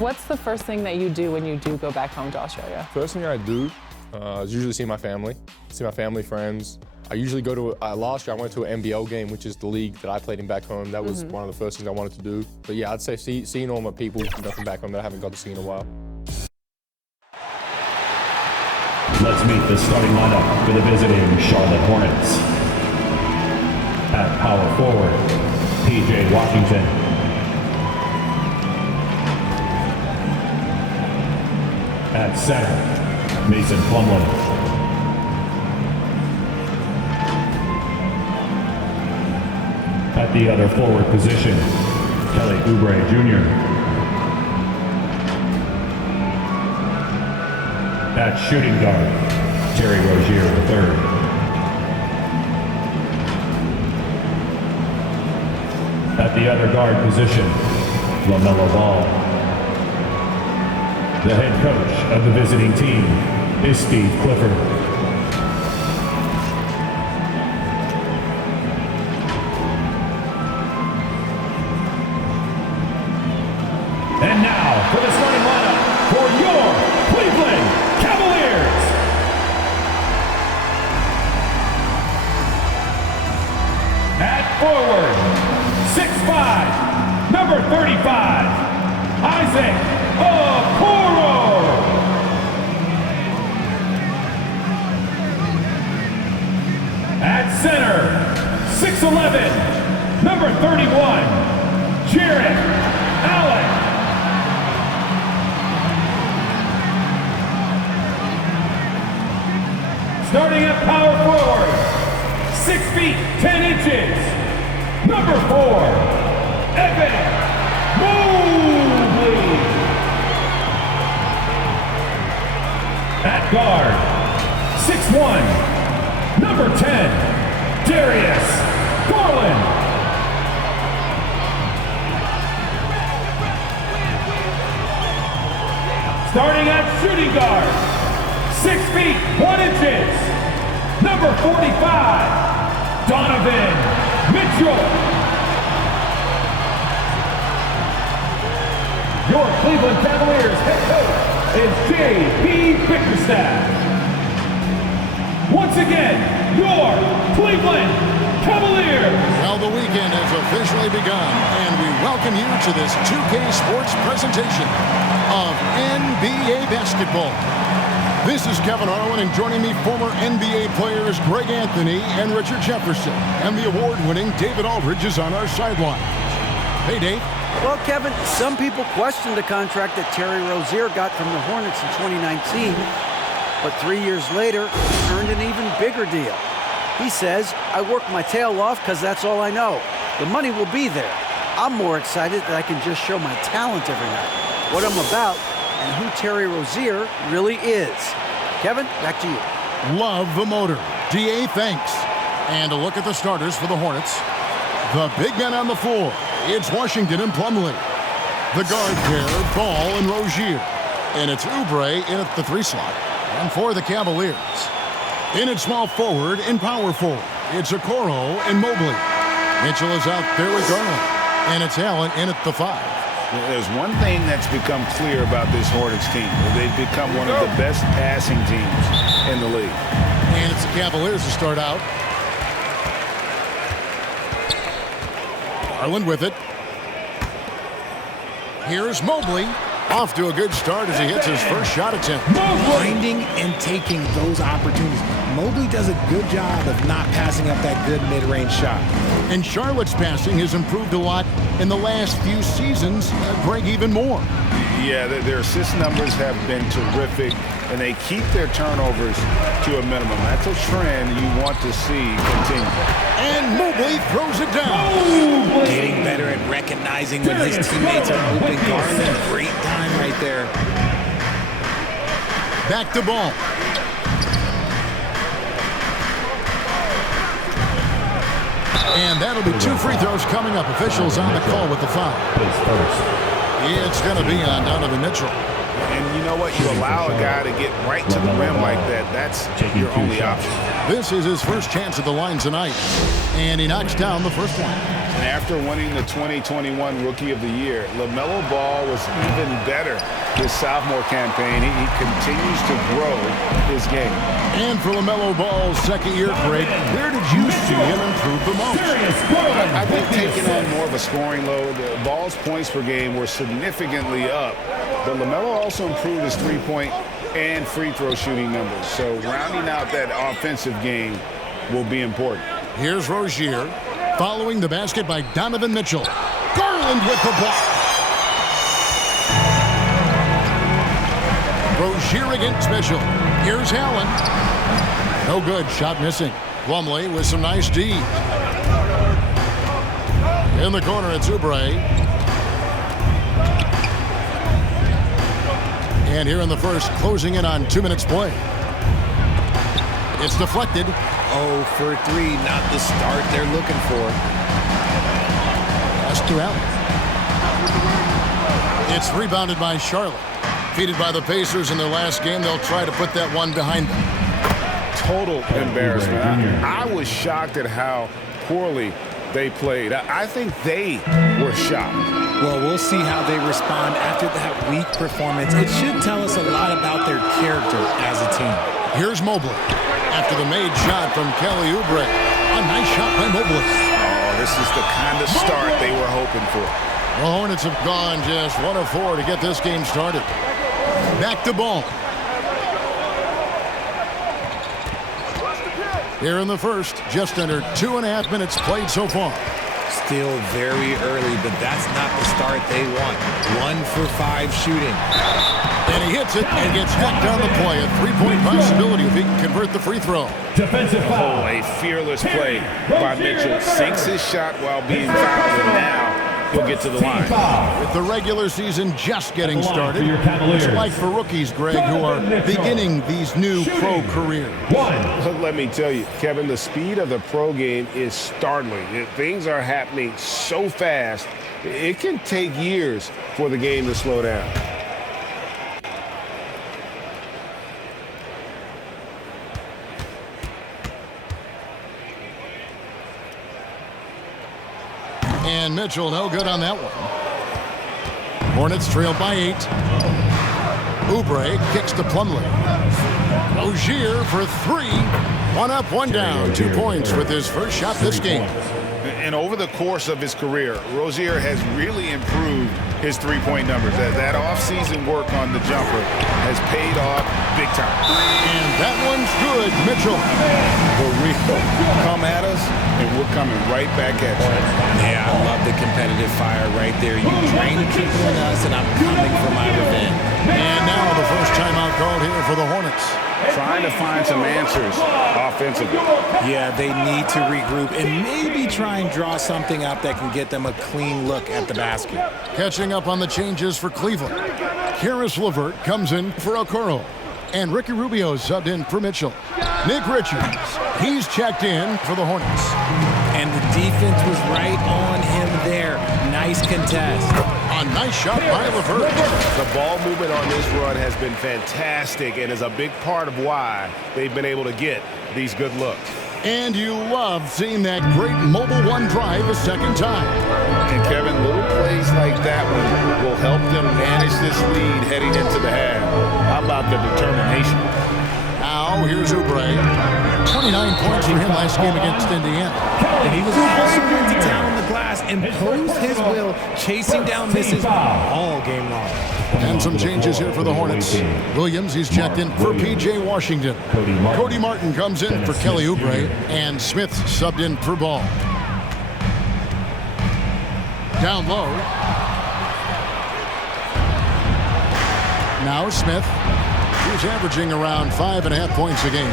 What's the first thing that you do when you do go back home to Australia? First thing I do is usually see my family, friends. I usually go to, last year I went to an NBL game, which is the league that I played in back home. That was one of the first things I wanted to do. But yeah, I'd say seeing all my people from back home that I haven't got to see in a while. Let's meet the starting lineup for the visiting Charlotte Hornets. At power forward, P.J. Washington. At center, Mason Plumlee. At the other forward position, Kelly Oubre Jr. At shooting guard, Terry Rozier III. At the other guard position, LaMelo Ball. The head coach of the visiting team is Steve Clifford. And now for the starting lineup for your Cleveland Cavaliers. At forward, 6'5", number 35, Isaac Okoro. At center, 6'11", number 31, Jarrett Allen. Starting at power forward, 6 feet 10 inches, number 4, Evan Mobley. At guard, 6'1", number 10, Darius Garland. Starting at shooting guard, 6 feet 1 inches, number 45, Donovan Mitchell. Your Cleveland Cavaliers head coach is J.P. Bickerstaff. Once again, your Cleveland Cavaliers. Well, the weekend has officially begun, and we welcome you to this 2K Sports presentation of NBA basketball. This is Kevin Harlan, and joining me, former NBA players Greg Anthony and Richard Jefferson, and the award-winning David Aldridge is on our sideline. Hey, Dave. Well, Kevin, some people questioned the contract that Terry Rozier got from the Hornets in 2019, but 3 years later, he earned an even bigger deal. He says, I work my tail off because that's all I know. The money will be there. I'm more excited that I can just show my talent every night, what I'm about, and who Terry Rozier really is. Kevin, back to you. Love the motor. DA, thanks. And a look at the starters for the Hornets. The big men on the floor. It's Washington and Plumlee. The guard pair, Ball and Rozier. And it's Oubre in at the 3 slot. And for the Cavaliers, in at small forward and power forward, it's Okoro and Mobley. Mitchell is out there with Garland. And it's Allen in at the 5. There's one thing that's become clear about this Hornets team. They've become one of the best passing teams in the league. And it's the Cavaliers to start out. Garland with it. Here's Mobley. Off to a good start as he hits his first shot attempt. Finding and taking those opportunities. Mobley does a good job of not passing up that good mid-range shot. And Charlotte's passing has improved a lot in the last few seasons. Greg, even more. Yeah, their assist numbers have been terrific, and they keep their turnovers to a minimum. That's a trend you want to see continue. And Mobley throws it down. Getting better at recognizing when his teammates are open. Garland, great time right there. Back to Ball. And that'll be 2 free throws coming up. Officials on the call with the foul. It's going to be on Donovan Mitchell. And you know what? You allow a guy to get right to the rim like that. That's your only option. This is his first chance at the line tonight. And he knocks down the first one. And after winning the 2021 Rookie of the Year, LaMelo Ball was even better this sophomore campaign. He continues to grow his game. And for LaMelo Ball's second year, Craig, where did you see him improve the most? I think taking on more of a scoring load. Ball's points per game were significantly up, but LaMelo also improved his three-point and free throw shooting numbers. So rounding out that offensive game will be important. Here's Rozier, following the basket by Donovan Mitchell. Garland with the block. Rozier against Mitchell. Here's Allen. No good, shot missing. Plumlee with some nice D. In the corner, it's Oubre. And here in the first, closing in on 2 minutes play. It's deflected. 0 for 3, not the start they're looking for. Pass to Allen. It's rebounded by Charlotte. Defeated by the Pacers in their last game, they'll try to put that one behind them. Total embarrassment. I was shocked at how poorly they played. I think they were shocked. Well, we'll see how they respond after that weak performance. It should tell us a lot about their character as a team. Here's Mobley. After the made shot from Kelly Oubre. A nice shot by Mobley. Oh, this is the kind of start they were hoping for. The Hornets have gone just 1 of 4 to get this game started. Back to Ball. Here in the first, just under 2.5 minutes played so far. Still very early, but that's not the start they want. 1 for 5 shooting. And he hits it and gets knocked down the play. A three-point possibility if he can convert the free throw. Defensive foul. Oh, a fearless play by Mitchell. Sinks his shot while being fouled, and now he'll get to the line. With the regular season just getting started, for your Cavaliers. it's like for rookies, Greg, who are beginning these new pro careers. Let me tell you, Kevin, the speed of the pro game is startling. Things are happening so fast, it can take years for the game to slow down. And Mitchell, no good on that one. Hornets trailed by 8. Oubre kicks to Plumlee. Rozier for 3. 1 up, 1 down. 2 points with his first shot this game. And over the course of his career, Rozier has really improved his three-point numbers. That off-season work on the jumper has paid off big time. And that one's good, Mitchell. For real. Come at us, and we're coming right back at you. Yeah, I love the competitive fire right there. You drain people in us, and I'm coming for my revenge. And now the first timeout called here for the Hornets. Trying to find some answers offensively. Yeah, they need to regroup and maybe try and draw something up that can get them a clean look at the basket. Catching up on the changes for Cleveland. Karis LeVert comes in for Okoro. And Ricky Rubio subbed in for Mitchell. Nick Richards, he's checked in for the Hornets. And the defense was right on him there. Nice contest. A nice shot by LeVert. The ball movement on this run has been fantastic and is a big part of why they've been able to get these good looks. And you love seeing that great mobile one drive a second time. And Kevin, little plays like that one will help them manage this lead heading into the half. How about the determination? Now here's Oubre. 29 points for him last game against Indiana. And he was also went to town on the glass, imposed his will, chasing down misses all game long. And some changes here for the Hornets. Williams, he's checked in for P.J. Washington. Cody Martin comes in for Kelly Oubre. And Smith subbed in for Ball. Down low. Now Smith. He's averaging around 5.5 points a game.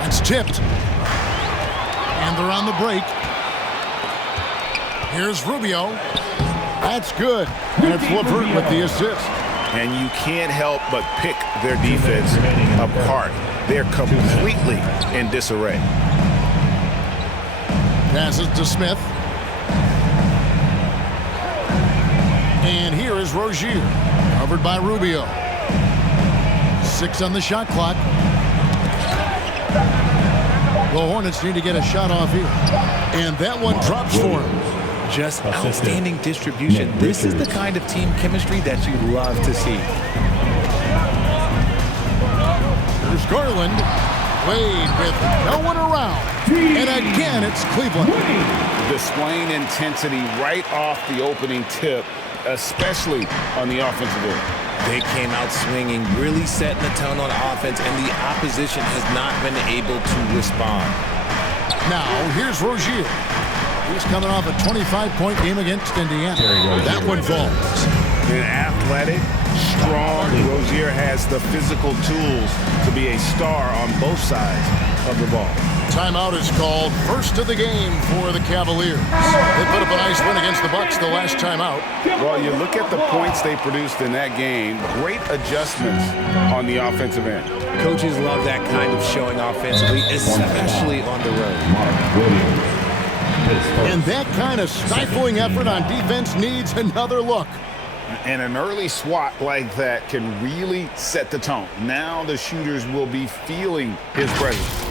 That's tipped. And they're on the break. Here's Rubio. That's good. And it's LeVert with the assist. And you can't help but pick their defense apart. They're completely in disarray. Passes to Smith. And here is Rozier. Covered by Rubio. 6 on the shot clock. The Hornets need to get a shot off here. And that one drops for him. Just outstanding distribution. This is the kind of team chemistry that you love to see. There's Garland. Wade with no one around. And again, it's Cleveland. Displaying intensity right off the opening tip, especially on the offensive end. They came out swinging, really setting the tone on offense, and the opposition has not been able to respond. Now, here's Rozier. He's coming off a 25-point game against Indiana. That one falls. An athletic, strong Rozier has the physical tools to be a star on both sides of the ball. Timeout is called. First of the game for the Cavaliers. They put up a nice win against the Bucks the last time out. Well, you look at the points they produced in that game. Great adjustments on the offensive end. Coaches love that kind of showing offensively, especially on the road. And that kind of stifling effort on defense needs another look. And an early swat like that can really set the tone. Now the shooters will be feeling his presence.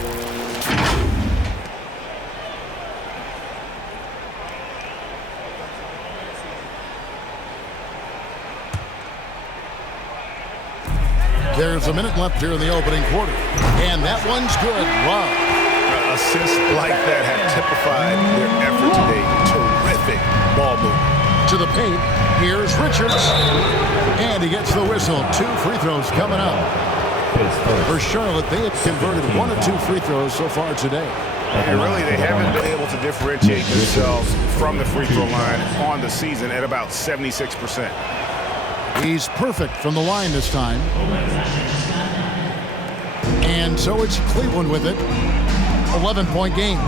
There's a minute left here in the opening quarter. And that one's good. Wow. Assists like that have typified their effort today. Terrific ball movement. To the paint, here's Richards. And he gets the whistle. 2 free throws coming up. For Charlotte, they have converted 1 of 2 free throws so far today. And really, they haven't been able to differentiate themselves from the free throw line on the season at about 76%. He's perfect from the line this time. And so it's Cleveland with it. 11-point game.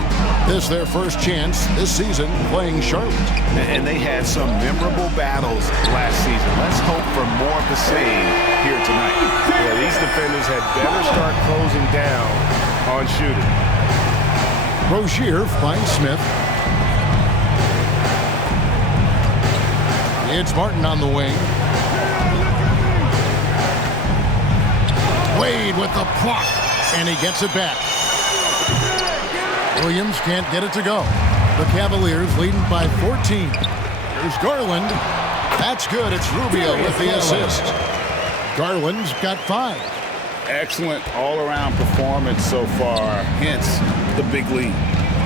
This their first chance this season playing Charlotte. And they had some memorable battles last season. Let's hope for more of the same here tonight. Yeah, these defenders had better start closing down on shooting. Rozier finds Smith. It's Martin on the wing. Wade with the block, and he gets it back. Williams can't get it to go. The Cavaliers leading by 14. Here's Garland. That's good. It's Rubio with the assist. Garland's got 5. Excellent all-around performance so far, hence the big lead.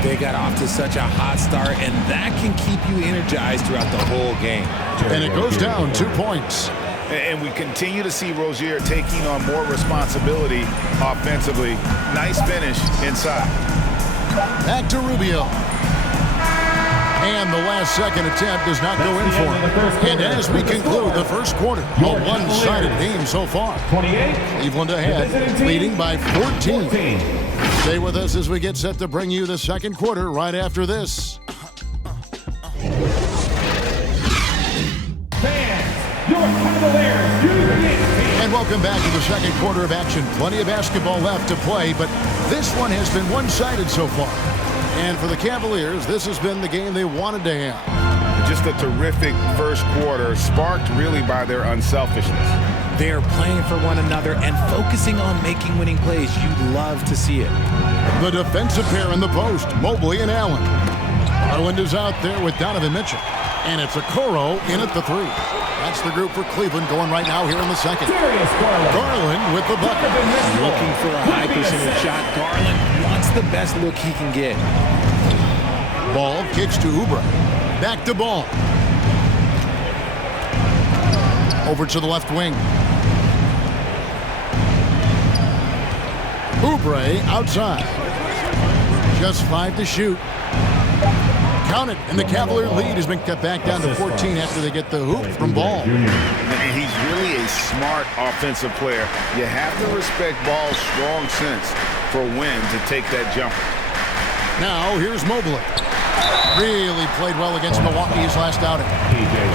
They got off to such a hot start, and that can keep you energized throughout the whole game. And it goes down 2 points. And we continue to see Rozier taking on more responsibility offensively. Nice finish inside. Back to Rubio. And the last second attempt does not go in for him. And as we conclude the first quarter, a one-sided game so far. Cleveland ahead, leading by 14. Stay with us as we get set to bring you the second quarter right after this. And welcome back to the second quarter of action. Plenty of basketball left to play, but this one has been one-sided so far. And for the Cavaliers, this has been the game they wanted to have. Just a terrific first quarter, sparked really by their unselfishness. They're playing for one another and focusing on making winning plays. You'd love to see it. The defensive pair in the post, Mobley and Allen. Garland is out there with Donovan Mitchell. And it's Okoro in at the 3. That's the group for Cleveland going right now here in the second. Garland with the bucket. Looking for a high percentage shot. Garland wants the best look he can get. Ball kicks to Oubre. Back to Ball. Over to the left wing. Oubre outside. Just 5 to shoot. Count it, and the Cavalier lead has been cut back down to 14 after they get the hoop from Ball. And he's really a smart offensive player. You have to respect Ball's strong sense for when to take that jumper. Now, here's Mobley. Really played well against Milwaukee's last outing.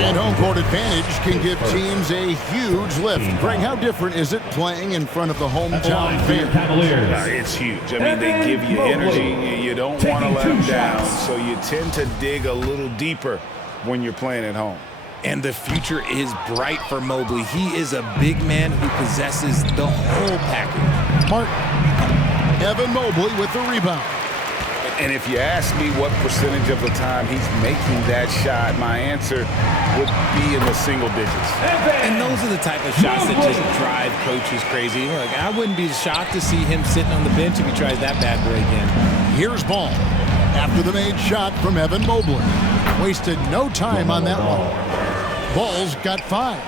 And home court advantage can give teams a huge lift. Greg, how different is it playing in front of the hometown field? It's huge. I mean, they give you energy. You don't want to let them down, so you tend to dig a little deeper when you're playing at home. And the future is bright for Mobley. He is a big man who possesses the whole package. Martin. Evan Mobley with the rebound. And if you ask me what percentage of the time he's making that shot, my answer would be in the single digits. And those are the type of shots that just drive coaches crazy. Look, I wouldn't be shocked to see him sitting on the bench if he tries that bad boy again. Here's ball. After the made shot from Evan Mobley. Wasted no time on that one. Ball's got 5.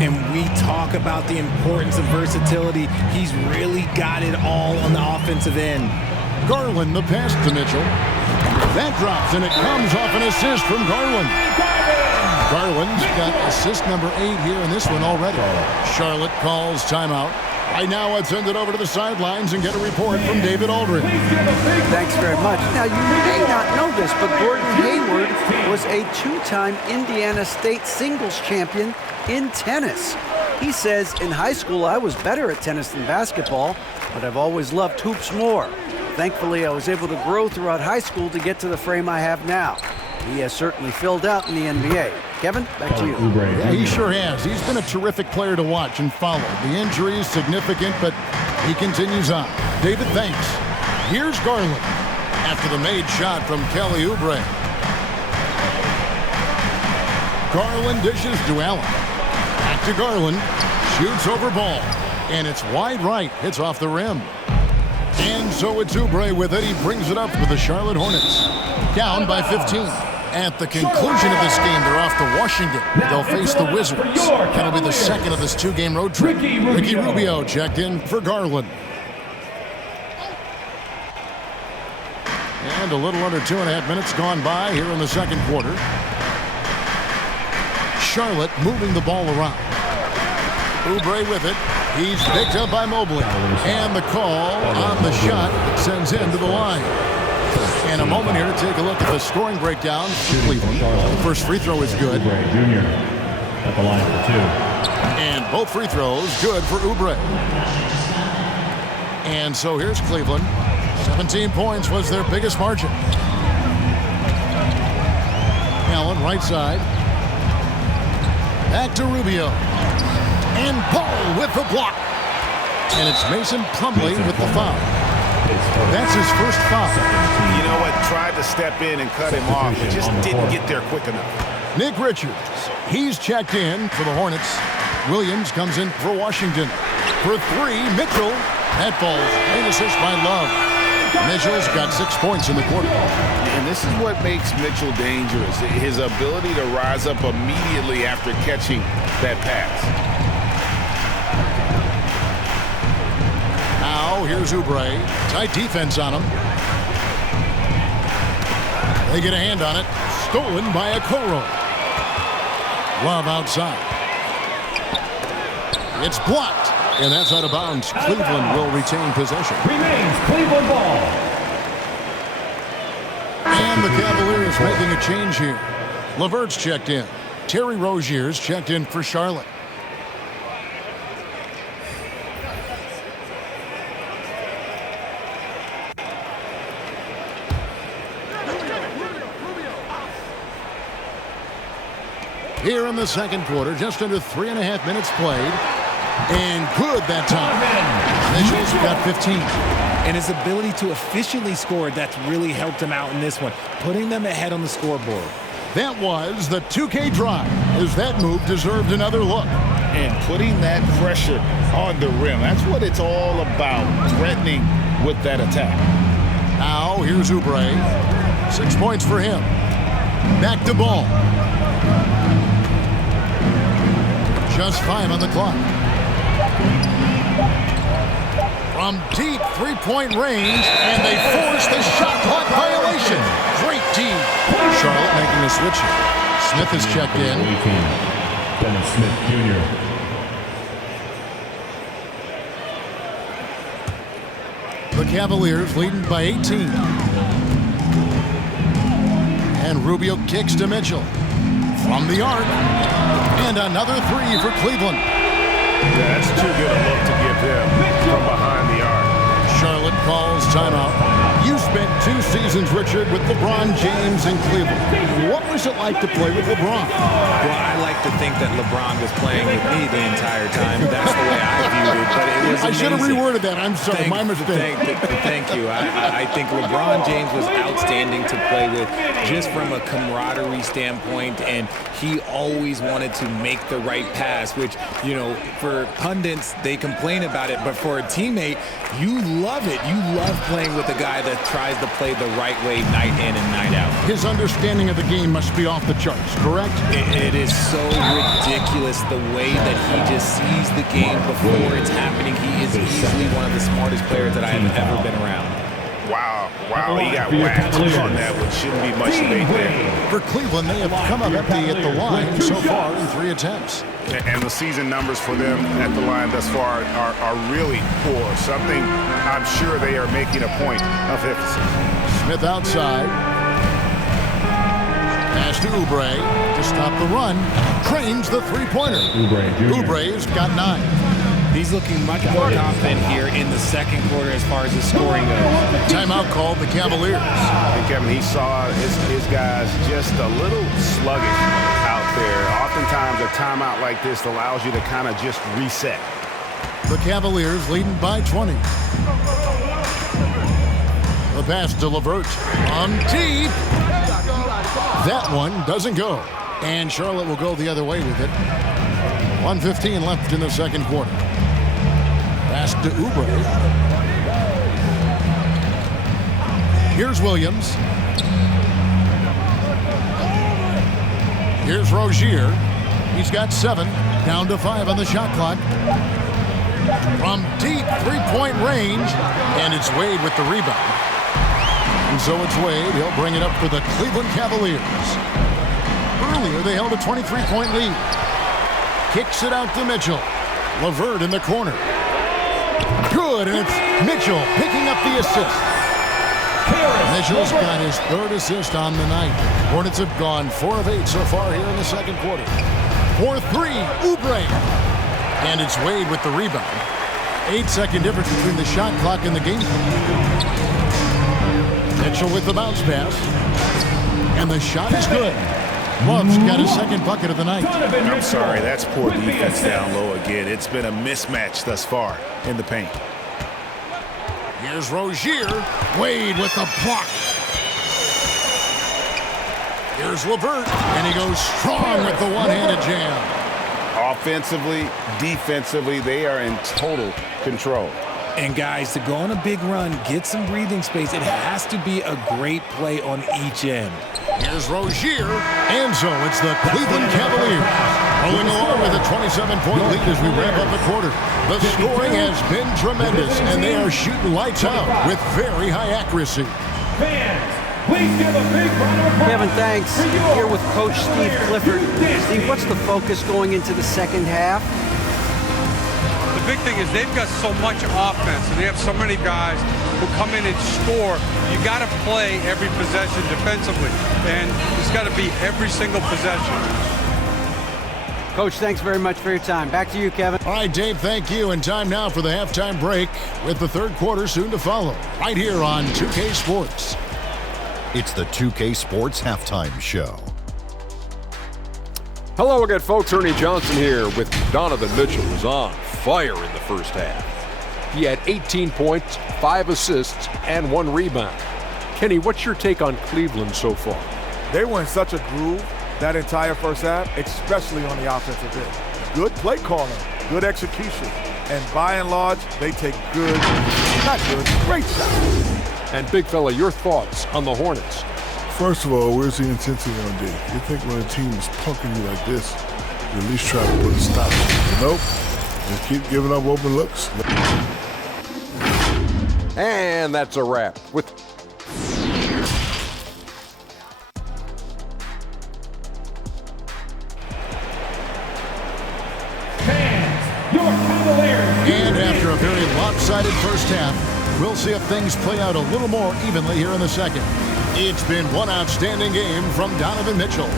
And we talk about the importance of versatility. He's really got it all on the offensive end. Garland the pass to Mitchell. That drops, and it comes off an assist from Garland. Garland's got assist number 8 here in this one already. Charlotte calls timeout. Right now, let's send it over to the sidelines and get a report from David Aldridge. Thanks very much. Now, you may not know this, but Gordon Hayward was a 2-time Indiana State singles champion in tennis. He says, in high school, I was better at tennis than basketball, but I've always loved hoops more. Thankfully, I was able to grow throughout high school to get to the frame I have now. He has certainly filled out in the NBA. Kevin, back to you. Yeah, he sure has. He's been a terrific player to watch and follow. The injury is significant, but he continues on. David, thanks. Here's Garland after the made shot from Kelly Oubre. Garland dishes to Allen. Back to Garland. Shoots over ball. And it's wide right. Hits off the rim. And so it's Oubre with it. He brings it up for the Charlotte Hornets. Down by 15. At the conclusion of this game, they're off to Washington. They'll face the Wizards. That'll be the second of this 2-game road trip. Ricky Rubio checked in for Garland. And a little under 2.5 minutes gone by here in the second quarter. Charlotte moving the ball around. Oubre with it. He's picked up by Mobley. And the call on the shot that sends him to the line. And a moment here to take a look at the scoring breakdown for Cleveland. The first free throw is good. Jr. at the line for 2. And both free throws good for Oubre. And so here's Cleveland. 17 points was their biggest margin. Allen right side. Back to Rubio. And Ball with the block. And it's Mason Plumlee with the foul. That's his first foul. You know what? Tried to step in and cut him off. He just didn't get there quick enough. Nick Richards. He's checked in for the Hornets. Williams comes in for Washington. For 3, Mitchell. That falls. Great assist by Love. Mitchell's got 6 points in the quarter. And this is what makes Mitchell dangerous. His ability to rise up immediately after catching that pass. Now, here's Oubre. Tight defense on him. They get a hand on it. Stolen by Okoro. Love outside. It's blocked. And that's out of bounds. Cleveland will retain possession. Remains Cleveland ball. And the Cavaliers making a change here. LeVert's checked in. Terry Rozier's checked in for Charlotte. Here in the second quarter, just under 3.5 minutes played. And good that time. Mitchell's got 15. And his ability to efficiently score, that's really helped him out in this one, putting them ahead on the scoreboard. That was the 2K drive, as that move deserved another look. And putting that pressure on the rim. That's what it's all about, threatening with that attack. Now, here's Oubre. 6 points for him. Back to Ball. Just 5 on the clock. From deep three-point range, and they force the shot clock violation. Great team. Charlotte making a switch. Smith is checked in. Dennis Smith Jr. The Cavaliers leading by 18. And Rubio kicks to Mitchell. From the arc. And another 3 for Cleveland. Yeah, that's too good a look to give him from behind the arc. Charlotte calls timeout. Use spent 2 seasons, Richard, with LeBron James in Cleveland. What was it like to play with LeBron? Well, I like to think that LeBron was playing with me the entire time. That's the way I viewed it. But it was I should have amazing. reworded that. I'm sorry, my mistake. Thank you. I think LeBron James was outstanding to play with just from a camaraderie standpoint, and he always wanted to make the right pass, which, you know, for pundits, they complain about it, but for a teammate, you love it. You love playing with a guy that tries to play the right way night in and night out. His understanding of the game must be off the charts, correct? It is so ridiculous the way that he just sees the game before it's happening. He is easily one of the smartest players that I have ever been around. Wow, he got whacked on that, which shouldn't be much debate there. For Cleveland, they have come up empty at the line so far in 3 attempts. And the season numbers for them at the line thus far are really poor. Something I'm sure they are making a point of emphasis. Smith outside. Pass to Oubre to stop the run. Trains the three-pointer. Oubre's got 9. He's looking much more confident here in the second quarter as far as his scoring goes. Timeout called the Cavaliers. And Kevin, he saw his guys just a little sluggish out there. Oftentimes a timeout like this allows you to kind of just reset. The Cavaliers leading by 20. The pass to LeVert on deep. That one doesn't go. And Charlotte will go the other way with it. 1:15 left in the second quarter. Pass to Oubre. Here's Williams. Here's Rozier. He's got 7. Down to 5 on the shot clock. From deep 3-point range. And it's Wade with the rebound. And so it's Wade. He'll bring it up for the Cleveland Cavaliers. Earlier, they held a 23-point lead. Kicks it out to Mitchell. LeVert in the corner. Good, and it's Mitchell picking up the assist. Mitchell's got his 3rd assist on the night. Hornets have gone 4 of 8 so far here in the second quarter. 4-3, Oubre. And it's Wade with the rebound. 8-second difference between the shot clock and the game clock. Mitchell with the bounce pass. And the shot is good. Love's got his 2nd bucket of the night. I'm sorry, that's poor defense down low again. It's been a mismatch thus far in the paint. Here's Rozier. Wade with the block. Here's LeVert, and he goes strong with the one-handed jam. Offensively, defensively, they are in total control. And guys, to go on a big run, get some breathing space, it has to be a great play on each end. Here's Rozier, and so it's the Cleveland Cavaliers rolling along with a 27-point lead as we wrap up the quarter. The scoring has been tremendous, and they are shooting lights out with very high accuracy. Fans, please give a big round of applause. Kevin, thanks. Here with Coach Steve Clifford. Steve, what's the focus going into the second half? The big thing is they've got so much offense, and they have so many guys who come in and score. You got to play every possession defensively, and it's got to be every single possession. Coach, thanks very much for your time. Back to you, Kevin. All right, Dave, thank you. And time now for the halftime break with the third quarter soon to follow, right here on 2K Sports. It's the 2K Sports Halftime Show. Hello again, folks. Ernie Johnson here with Donovan Mitchell, who's on fire in the first half. He had 18 points, 5 assists, and 1 rebound. Kenny, what's your take on Cleveland so far? They were in such a groove that entire first half, especially on the offensive end. Good play calling, good execution, and by and large, they take great shots. And Big Fella, your thoughts on the Hornets? First of all, where's the intensity on D? You think when a team is punking you like this, you at least try to put a stop to it. Nope. Just keep giving up open looks. And that's a wrap. With And after a very lopsided first half, we'll see if things play out a little more evenly here in the second. It's been one outstanding game from Donovan Mitchell.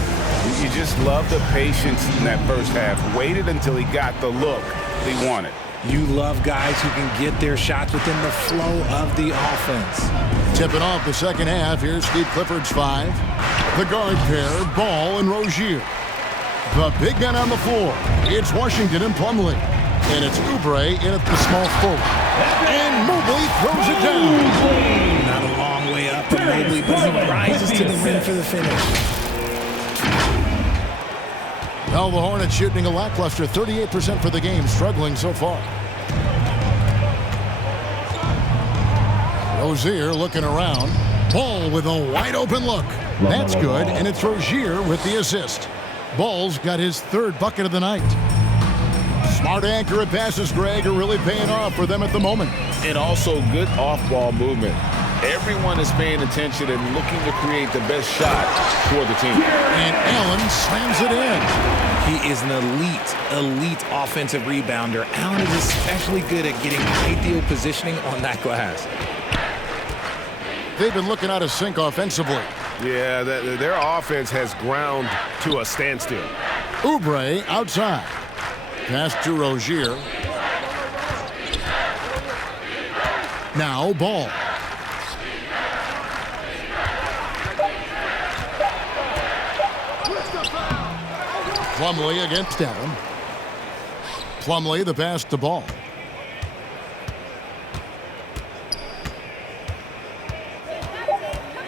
You just love the patience in that first half. Waited until he got the look he wanted. You love guys who can get their shots within the flow of the offense. Tipping off the second half. Here's Steve Clifford's 5. The guard pair, Ball and Rozier. The big men on the floor. It's Washington and Plumlee. And it's Oubre in at the small forward. And Mobley throws it down. Not a long way up for Mobley, but he rises to the rim for the finish. Well, the Hornets shooting a lackluster 38% for the game, struggling so far. Rozier looking around. Ball with a wide open look. That's good, and it's Rozier with the assist. Ball's got his 3rd bucket of the night. Smart, accurate passes, Greg, are really paying off for them at the moment. And also good off-ball movement. Everyone is paying attention and looking to create the best shot for the team. And Allen slams it in. He is an elite offensive rebounder. Allen is especially good at getting ideal positioning on that glass. They've been looking out of sync offensively. Yeah, their offense has ground to a standstill. Oubre outside. Pass to Rozier. Now Ball. Plumlee against Allen. Plumlee the pass to Ball.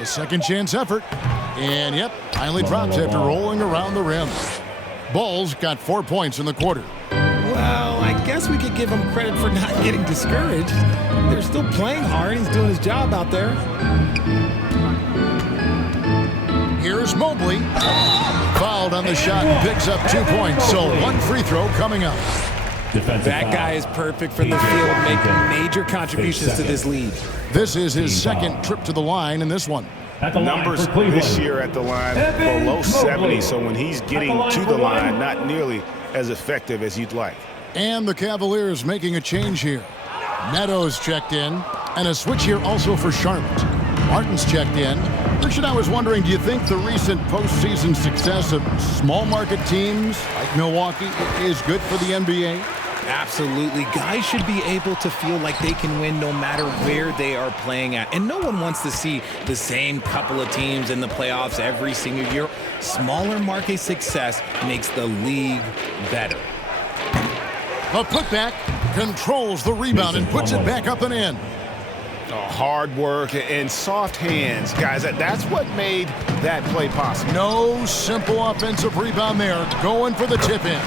A second chance effort. And yep, finally drops after rolling around the rim. Ball's got 4 points in the quarter. Well, I guess we could give him credit for not getting discouraged. They're still playing hard. He's doing his job out there. Here's Mobley. Fouled on the shot and picks up 2 points. So 1 free throw coming up. That guy is perfect for the field, making major contributions to this lead. This is his 2nd trip to the line in this one. Numbers this year at the line below 70, so when he's getting to the line, not nearly as effective as you'd like. And the Cavaliers making a change here. Neto's checked in, and a switch here also for Charlotte. Martin's checked in. Richard, I was wondering, do you think the recent postseason success of small market teams like Milwaukee is good for the NBA? Absolutely. Guys should be able to feel like they can win no matter where they are playing at. And no one wants to see the same couple of teams in the playoffs every single year. Smaller market success makes the league better. A putback controls the rebound and puts it back up and in. Hard work and soft hands, guys. That's what made that play possible. No simple offensive rebound there. Going for the tip in.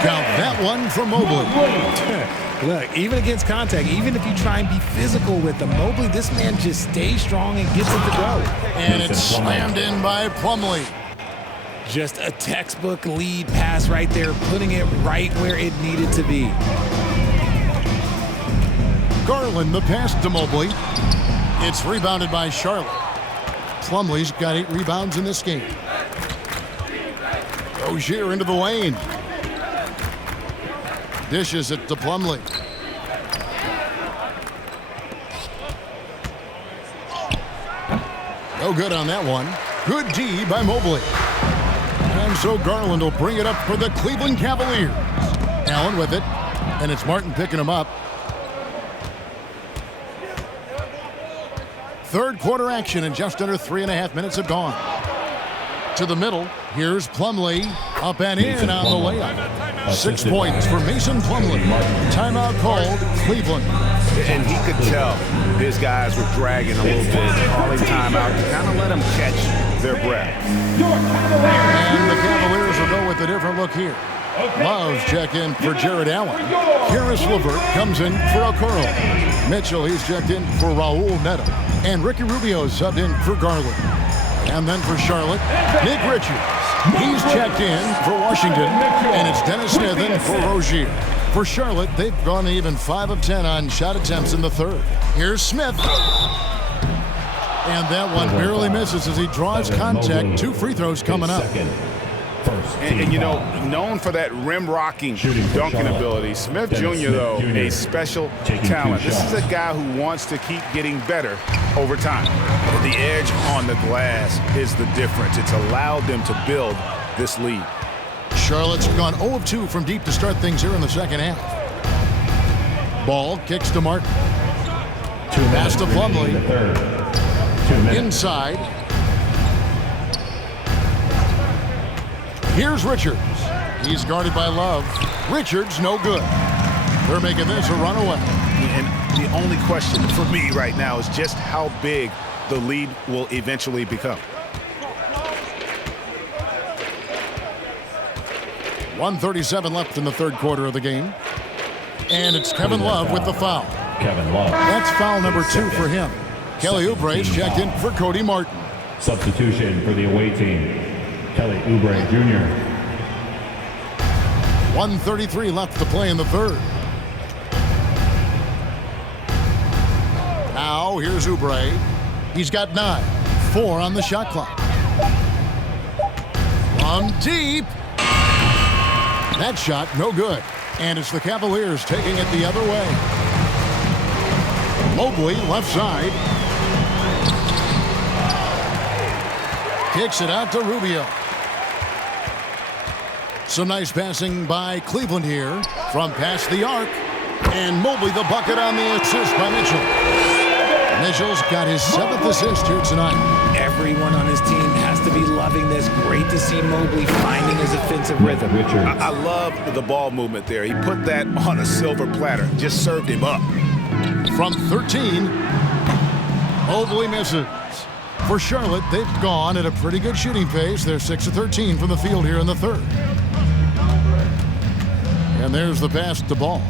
Count that one for Mobley. Look, even against contact, even if you try and be physical with the Mobley, this man just stays strong and gets it to go. And it's slammed in by Plumlee. Just a textbook lead pass right there, putting it right where it needed to be. Garland the pass to Mobley. It's rebounded by Charlotte. Plumlee's got 8 rebounds in this game. Rozier into the lane. Dishes it to Plumlee. No good on that one. Good D by Mobley. And so Garland will bring it up for the Cleveland Cavaliers. Allen with it. And it's Martin picking him up. Third quarter action, and just under 3.5 minutes have gone. To the middle, here's Plumlee, up and in on the layup. 6 points for Mason Plumlee. Timeout called, Cleveland. And he could tell his guys were dragging a little bit, calling timeout to kind of let them catch their breath. And the Cavaliers will go with a different look here. Love's check in for Jared Allen. Karis LeVert comes in for Okoro. Mitchell, he's checked in for Raul Neto. And Ricky Rubio subbed in for Garland. And then for Charlotte, Nick Richards. He's checked in for Washington. And it's Dennis Smith in for Rozier. For Charlotte, they've gone even 5 of 10 on shot attempts in the third. Here's Smith. And that one barely misses as he draws contact. 2 free throws coming up. And you know, known for that rim-rocking dunking ability, Smith Jr., though, a special talent. This is a guy who wants to keep getting better over time. The edge on the glass is the difference. It's allowed them to build this lead. Charlotte's gone 0 of 2 from deep to start things here in the second half. Ball kicks to Martin. Pass to Plumlee. Inside. Here's Richards. He's guarded by Love. Richards, no good. They're making this a runaway. And the only question for me right now is just how big the lead will eventually become. 1:37 left in the third quarter of the game. And it's Kevin Love with the foul. Kevin Love. That's foul number 2 for him. Kelly Oubre's checked in for Cody Martin. Substitution for the away team, Kelly Oubre Jr. 1:33 left to play in the third. Now here's Oubre. He's got 9. 4 on the shot clock. From deep. That shot no good. And it's the Cavaliers taking it the other way. Mobley left side. Kicks it out to Rubio. Some nice passing by Cleveland here from past the arc. And Mobley the bucket on the assist by Mitchell. Mitchell's got his 7th assist here tonight. Everyone on his team has to be loving this. Great to see Mobley finding his offensive rhythm. I love the ball movement there. He put that on a silver platter. Just served him up. From 13, Mobley misses. For Charlotte, they've gone at a pretty good shooting pace. They're 6 of 13 from the field here in the third. And there's the pass to Ball.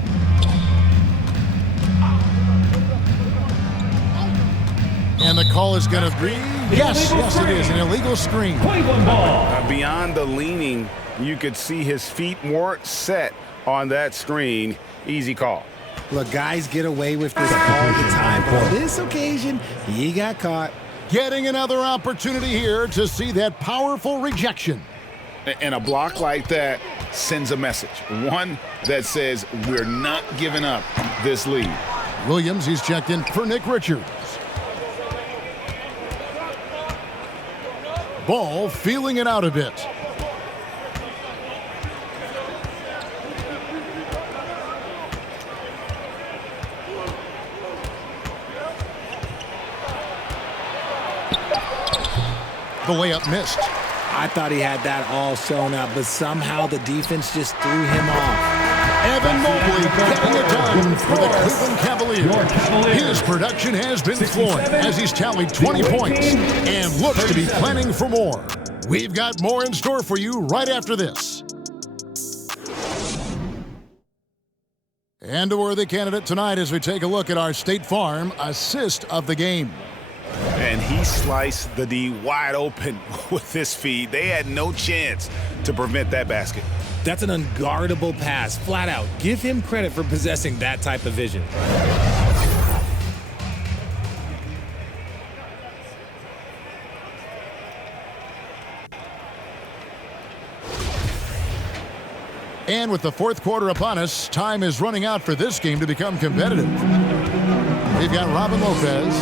And the call is going to be, yes, it is, an illegal screen. Beyond the leaning, you could see his feet weren't set on that screen. Easy call. Look, guys get away with this all the time, but on this occasion, he got caught. Getting another opportunity here to see that powerful rejection. And a block like that sends a message. One that says we're not giving up this lead. Williams, he's checked in for Nick Richards. Ball feeling it out a bit. The layup missed. I thought he had that all sewn up, but somehow the defense just threw him off. Evan Mobley getting it done for the Cleveland Cavaliers. His production has been flowing as he's tallied 20 points and looks to be planning for more. We've got more in store for you right after this. And a worthy candidate tonight as we take a look at our State Farm assist of the game. And he sliced the D wide open with this feed. They had no chance to prevent that basket. That's an unguardable pass, flat out. Give him credit for possessing that type of vision. And with the fourth quarter upon us, time is running out for this game to become competitive. We've got Robin Lopez,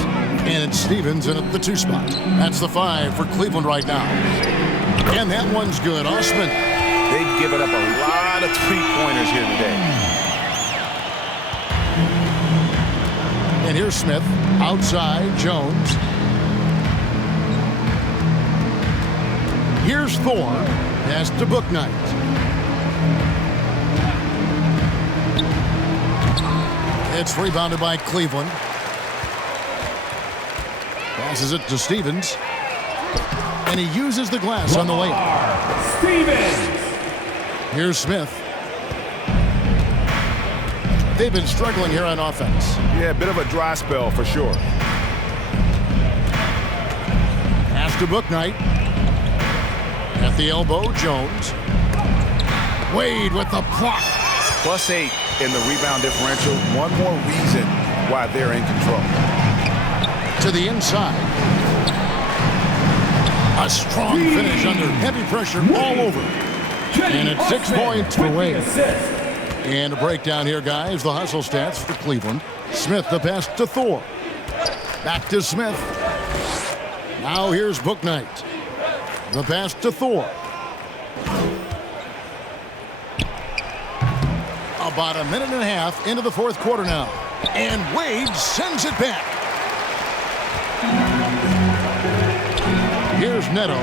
and it's Stevens in at the 2 spot. That's the 5 for Cleveland right now. And that one's good. Osman. They've given up a lot of three-pointers here today. And here's Smith. Outside, Jones. Here's Thorne. Pass to Bouknight. It's rebounded by Cleveland. Passes it to Stevens. And he uses the glass on the layup. Stevens. Here's Smith. They've been struggling here on offense. Yeah, a bit of a dry spell for sure. Pass to Bouknight. At the elbow, Jones. Wade with the block. +8 in the rebound differential. One more reason why they're in control. To the inside. A strong finish under heavy pressure all over. And it's 6 points for Wade. And a breakdown here, guys. The hustle stats for Cleveland. Smith the pass to Thor. Back to Smith. Now here's Bouknight. The pass to Thor. About a minute and a half into the fourth quarter now. And Wade sends it back. Here's Neto.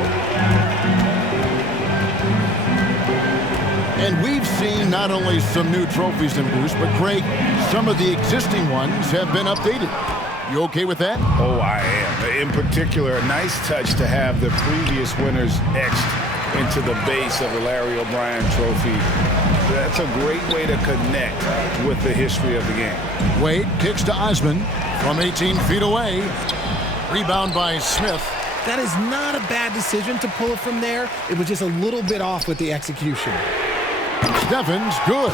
And we've seen not only some new trophies in Boost, but Craig, some of the existing ones have been updated. You okay with that? Oh, I am. In particular, a nice touch to have the previous winners etched into the base of the Larry O'Brien trophy. That's a great way to connect with the history of the game. Wade kicks to Osman from 18 feet away. Rebound by Smith. That is not a bad decision to pull it from there. It was just a little bit off with the execution. Steffens, good.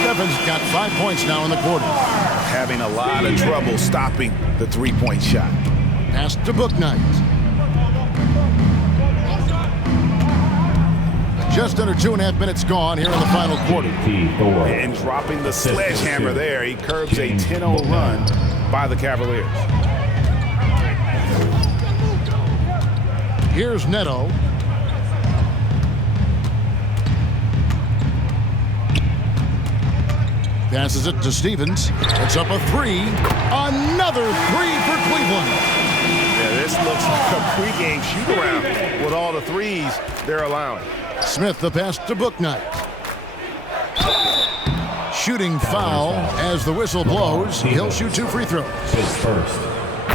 Steffens got 5 points now in the quarter. Having a lot of trouble stopping the three-point shot. Pass to Bouknight. Just under 2.5 minutes gone here in the final quarter. And dropping the sledgehammer there, he curbs a 10-0 run by the Cavaliers. Here's Neto. Passes it to Stevens. It's up a three. Another three for Cleveland. Yeah, this looks like a pregame shoot-around with all the threes they're allowing. Smith, the pass to Bouknight. Shooting foul as the whistle blows. He'll shoot 2 free throws.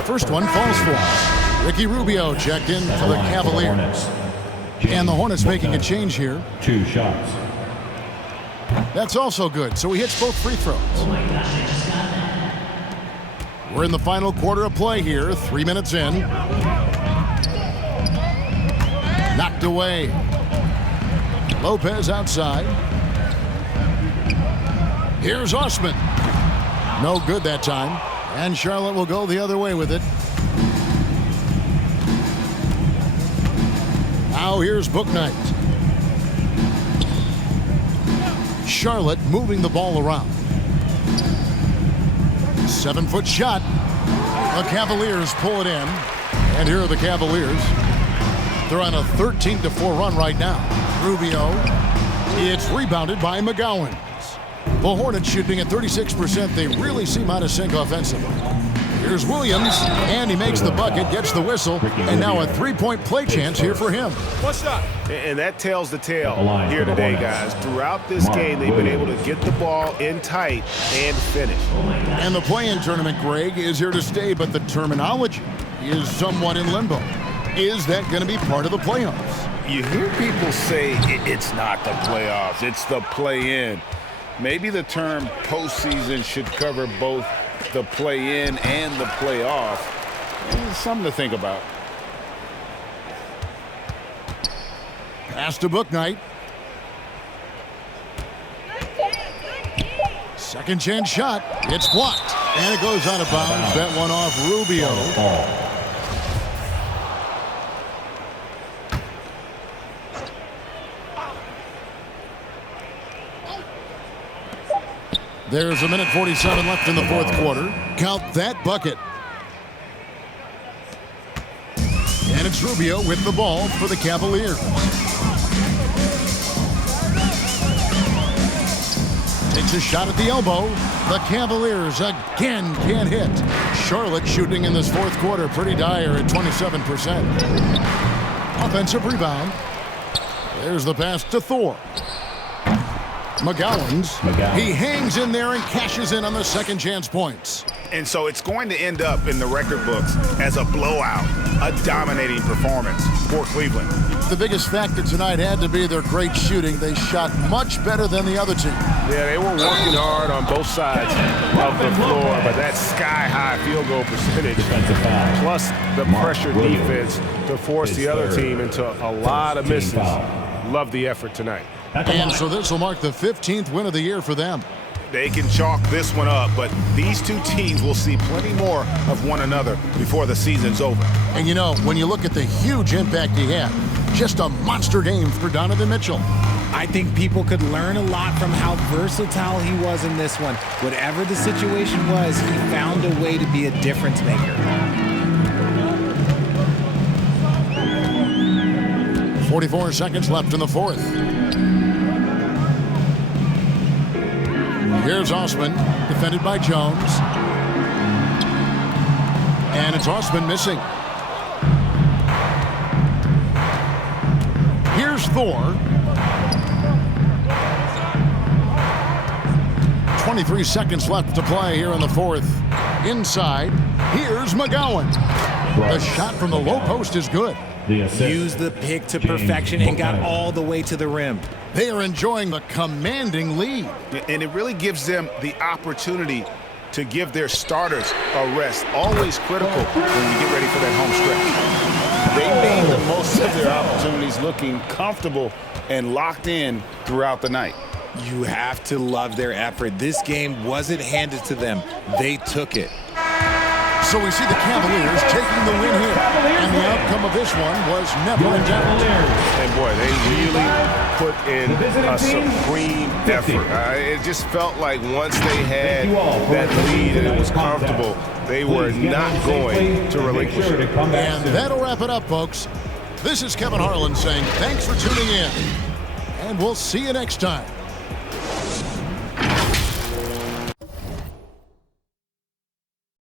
First one falls for him. Ricky Rubio checked in for the Cavaliers. And the Hornets making a change here. 2 shots. That's also good, so he hits both free throws. We're in the final quarter of play here, 3 minutes in. Knocked away. Lopez outside. Here's Osman. No good that time. And Charlotte will go the other way with it. Now here's Bouknight. Charlotte moving the ball around. 7-foot shot. The Cavaliers pull it in. And here are the Cavaliers. They're on a 13-4 run right now. Rubio. It's rebounded by McGowan. The Hornets shooting at 36%. They really seem out of sync offensively. Here's Williams, and he makes the bucket, gets the whistle, and now a 3-point play chance here for him. What's up? And that tells the tale here today, guys. Throughout this game, they've been able to get the ball in tight and finish. And the play-in tournament, Greg, is here to stay, but the terminology is somewhat in limbo. Is that going to be part of the playoffs? You hear people say it's not the playoffs, it's the play-in. Maybe the term postseason should cover both the play-in and the playoff. Something to think about. Pass to Bouknight. Second chance shot. It's blocked. And it goes out of bounds. That one off Rubio. There's a minute 47 left in the fourth quarter. Count that bucket. And it's Rubio with the ball for the Cavaliers. Takes a shot at the elbow. The Cavaliers again can't hit. Charlotte shooting in this fourth quarter pretty dire at 27%. Offensive rebound. There's the pass to Thor. McGowan's. He hangs in there and cashes in on the second chance points. And so it's going to end up in the record books as a blowout, a dominating performance for Cleveland. The biggest factor tonight had to be their great shooting. They shot much better than the other team. Yeah, they were working hard on both sides of the floor, but that sky-high field goal percentage, plus the pressure defense to force the other team into a lot of misses. Love the effort tonight. And so this will mark the 15th win of the year for them. They can chalk this one up, but these two teams will see plenty more of one another before the season's over. And you know, when you look at the huge impact he had, just a monster game for Donovan Mitchell. I think people could learn a lot from how versatile he was in this one. Whatever the situation was, he found a way to be a difference maker. 44 seconds left in the fourth. Here's Osman, defended by Jones. And it's Osman missing. Here's Thor. 23 seconds left to play here in the fourth. Inside, here's McGowan. The shot from the low post is good. Used the pick to perfection and got all the way to the rim. They are enjoying the commanding lead. And it really gives them the opportunity to give their starters a rest. Always critical when we get ready for that home stretch. They made the most of their opportunities, looking comfortable and locked in throughout the night. You have to love their effort. This game wasn't handed to them. They took it. So we see the Cavaliers taking the win here. And the outcome of this one was never in doubt. And boy, they really put in a supreme effort. It just felt like once they had that lead and it was comfortable, they were not going to relinquish it. And that'll wrap it up, folks. This is Kevin Harlan saying thanks for tuning in. And we'll see you next time.